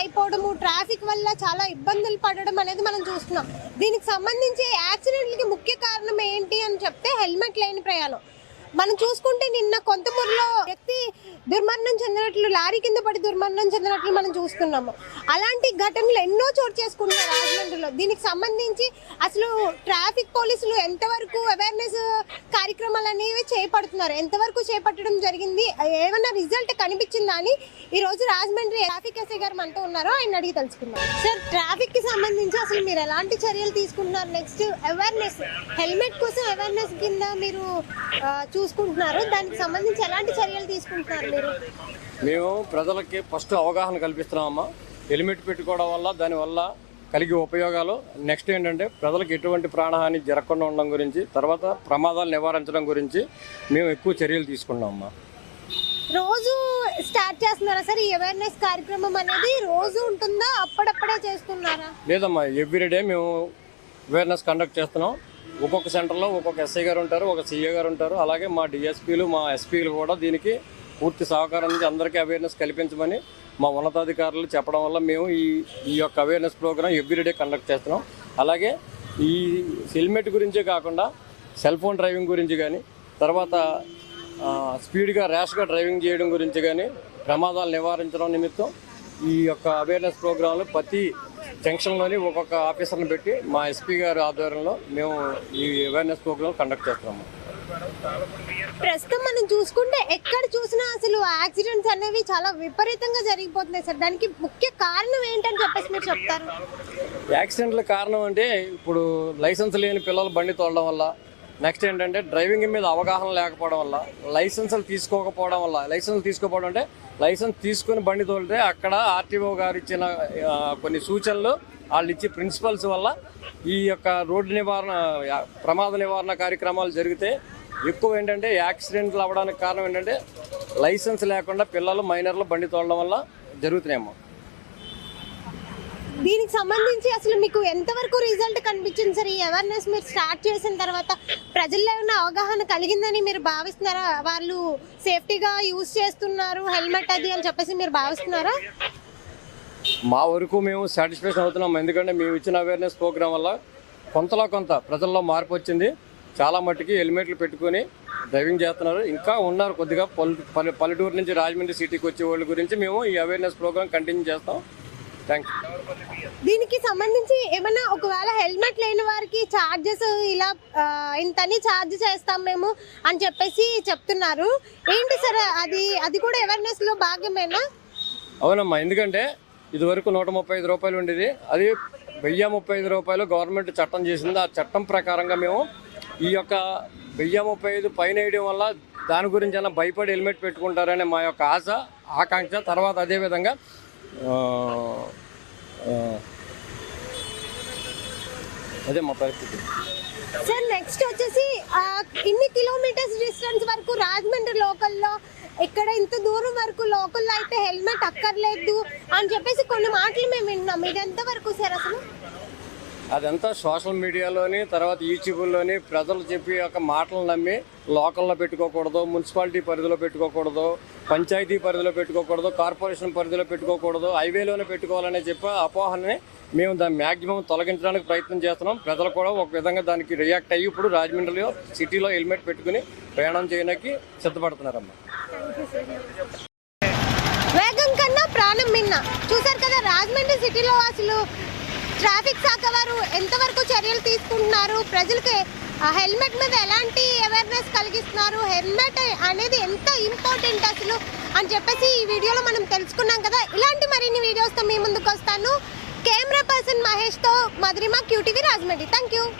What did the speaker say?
అయిపోవడము, ట్రాఫిక్ వల్ల చాలా ఇబ్బందులు పడడం అనేది మనం చూస్తున్నాం. దీనికి సంబంధించి యాక్సిడెంట్లకి ముఖ్య కారణం ఏంటి అని చెప్తే హెల్మెట్ లేని ప్రయాణం. మనం చూసుకుంటే నిన్న కొంతమూరులో వ్యక్తి దుర్మరణం చెందినట్లు, లారీ కింద పడి దుర్మరణం చెందినట్లు మనం చూస్తున్నాము. అలాంటి ఘటనలు ఎన్నో చోటు చేసుకుంటున్నారు రాజమండ్రిలో. దీనికి సంబంధించి అసలు ట్రాఫిక్ పోలీసులు ఎంతవరకు అవేర్నెస్ కార్యక్రమాలు అనేవి చేపడుతున్నారు, ఎంతవరకు చేపట్టడం జరిగింది, ఏమైనా రిజల్ట్ కనిపించిందా అని ఈ రోజు రాజమండ్రి ట్రాఫిక్ ఎస్ఐ గారు మనతో ఉన్నారు, ఆయన అడిగి తెలుసుకున్నాం. సార్, ట్రాఫిక్ కి సంబంధించి అసలు మీరు ఎలాంటి చర్యలు తీసుకుంటున్నారు? నెక్స్ట్ అవేర్నెస్, హెల్మెట్ కోసం అవేర్నెస్ కింద మీరు చూసుకుంటున్నారు, దానికి సంబంధించి ఎలాంటి చర్యలు తీసుకుంటున్నారు మీరు? మేము ప్రజలకి ఫస్ట్ అవగాహన కల్పిస్తున్నామమ్మా. హెల్మెట్ పెట్టుకోవడం వల్ల దానివల్ల కలిగే ఉపయోగాలు, నెక్స్ట్ ఏంటంటే ప్రజలకు ఎటువంటి ప్రాణహాని జరగకుండా ఉండడం గురించి, తర్వాత ప్రమాదాలు నివారించడం గురించి మేము ఎక్కువ చర్యలు తీసుకున్నామమ్మా. రోజు స్టార్ట్ చేస్తున్నారా సార్ ఈ అవేర్నెస్ కార్యక్రమం అనేది? రోజు ఉంటుందా, అప్పుడప్పుడే చేస్తున్నారా? లేదమ్మా, ఎవ్రీడే మేము అవేర్నెస్ కండక్ట్ చేస్తున్నాం. ఒక్కొక్క సెంటర్లో ఒక్కొక్క ఎస్ఐ గారు ఉంటారు, ఒక సిఏ గారు ఉంటారు, అలాగే మా డిఎస్పీలు, మా ఎస్పీలు కూడా దీనికి పూర్తి సహకారం నుంచి అందరికీ అవేర్నెస్ కల్పించమని మా ఉన్నతాధికారులు చెప్పడం వల్ల మేము ఈ యొక్క అవేర్నెస్ ప్రోగ్రాం ఎవ్రీడే కండక్ట్ చేస్తున్నాం. అలాగే ఈ హెల్మెట్ గురించే కాకుండా సెల్ ఫోన్ డ్రైవింగ్ గురించి కానీ, తర్వాత స్పీడ్గా ర్యాష్గా డ్రైవింగ్ చేయడం గురించి కానీ, ప్రమాదాలు నివారించడం నిమిత్తం ఈ యొక్క అవేర్నెస్ ప్రోగ్రాంలు ప్రతి జంక్షన్లోని ఒక్కొక్క ఆఫీసర్ని పెట్టి మా ఎస్పీ గారి ఆధ్వర్యంలో మేము ఈ అవేర్నెస్ ప్రోగ్రాం కండక్ట్ చేస్తున్నాము. ప్రస్తుతం మనం చూసుకుంటే ఎక్కడ చూసినా అసలు యాక్సిడెంట్స్ అనేవి చాలా విపరీతంగా జరిగిపోతున్నాయి సార్. దానికి ముఖ్య కారణం ఏంటని చెప్పేసి మీరు చెప్తారు? యాక్సిడెంట్ల కారణం అంటే ఇప్పుడు లైసెన్స్ లేని పిల్లలు బండి తోలడం వల్ల, నెక్స్ట్ ఏంటంటే డ్రైవింగ్ మీద అవగాహన లేకపోవడం వల్ల, లైసెన్సులు తీసుకోకపోవడం వల్ల. లైసెన్స్ తీసుకోకపోవడం అంటే లైసెన్స్ తీసుకుని బండి తోలితే అక్కడ ఆర్టీఓ గారు ఇచ్చిన కొన్ని సూచనలు, వాళ్ళు ఇచ్చే ప్రిన్సిపల్స్ వల్ల ఈ యొక్క రోడ్డు నివారణ, ప్రమాద నివారణ కార్యక్రమాలు జరిగితే ఎక్కువ ఏంటంటే యాక్సిడెంట్లు అవ్వడానికి కారణం ఏంటంటే లైసెన్స్ లేకుండా పిల్లలు, మైనర్లు బండి తోలడం వల్ల జరుగుతున్నాయేమో. దీనికి సంబంధించి అసలు మీకు ఎంతవరకు రిజల్ట్ కనిపించింది సార్? ఈ అవేర్నెస్ మీరు స్టార్ట్ చేసిన తర్వాత ప్రజల్లో ఏమైనా అవగాహన కలిగిందని మీరు భావిస్తున్నారా? వాళ్ళు సేఫ్టీగా యూజ్ చేస్తున్నారు హెల్మెట్ అది అని చెప్పేసి మీరు భావిస్తున్నారా? మా వరకు మేము సాటిస్ఫాక్షన్ అవుతున్నాం. ఎందుకంటే మేము ఇచ్చిన అవేర్నెస్ ప్రోగ్రాం వల్ల కొంతలో కొంత ప్రజల్లో మార్పు వచ్చింది. చాలా మట్టుకి హెల్మెట్లు పెట్టుకొని డ్రైవింగ్ చేస్తున్నారు. ఇంకా ఉన్నారు కొద్దిగా పల్లెటూరు నుంచి రాజమండ్రి సిటీకి వచ్చే వాళ్ళ గురించి మేము ఈ అవేర్నెస్ ప్రోగ్రాం కంటిన్యూ చేస్తాం. Thank you. దీనికి సంబంధించి ఏమైనా ఒకవేళ హెల్మెట్ లేని వారికి ఛార్జెస్ ఇలా ఇంతని ఛార్జ్ చేస్తాం మేము అని చెప్పేసి చెప్తున్నారు. ఏంటి సార్ అది కూడా అవేర్నెస్ లో భాగమేనా? అవునమ్మా, ఎందుకంటే ఇదివరకు 135 రూపాయలు ఉండేది, అది 1035 రూపాయలు గవర్నమెంట్ చట్టం చేసింది. ఆ చట్టం ప్రకారంగా మేము ఈ యొక్క 1035 పైన వేయడం వల్ల దాని గురించి అయినా భయపడి హెల్మెట్ పెట్టుకుంటారనే మా యొక్క ఆశ, ఆకాంక్ష. తర్వాత అదేవిధంగా అదే మా పరిస్థితి. సార్, నెక్స్ట్ వచ్చేసి ఇన్ని కిలోమీటర్స్ డిస్టెన్స్ వరకు రాజమండ్రి లోకల్లో, ఇక్కడ ఇంత దూరం వరకు లోకల్లో అయితే హెల్మెట్ అక్కర్లేదు అని చెప్పేసి కొన్ని మాటలు మేము విన్నాం. ఇది ఎంతవరకు సార్ అసలు? అదంతా సోషల్ మీడియాలోని, తర్వాత యూట్యూబ్లోని ప్రజలు చెప్పి ఒక మాటలు నమ్మి లోకల్లో పెట్టుకోకూడదు, మున్సిపాలిటీ పరిధిలో పెట్టుకోకూడదు, పంచాయతీ పరిధిలో పెట్టుకోకూడదు, కార్పొరేషన్ పరిధిలో పెట్టుకోకూడదు, హైవేలోనే పెట్టుకోవాలనే చెప్పి అపోహల్ని మేము దాన్ని మ్యాక్సిమం తొలగించడానికి ప్రయత్నం చేస్తున్నాం. ప్రజలు కూడా ఒక విధంగా దానికి రియాక్ట్ అయ్యి ఇప్పుడు రాజమండ్రిలో సిటీలో హెల్మెట్ పెట్టుకుని ప్రయాణం చేయడానికి సిద్ధపడుతున్నారమ్మా. వేగం కన్నా ప్రాణం మిన్న. చూసారు కదా రాజమండ్రి సిటీలో అసలు ట్రాఫిక్ శాఖ వారు ఎంతవరకు చర్యలు తీసుకుంటున్నారు, ప్రజలకి హెల్మెట్ మీద ఎలాంటి అవేర్నెస్ కలిగిస్తున్నారు, హెల్మెట్ అనేది ఎంత ఇంపార్టెంట్ అసలు అని చెప్పేసి ఈ వీడియోలో మనం తెలుసుకున్నాం కదా. ఇలాంటి మరిన్ని వీడియోస్తో మీ ముందుకు వస్తాను. కెమెరా పర్సన్ మహేష్తో Madhurima, QTV Rajahmundry. Thank you.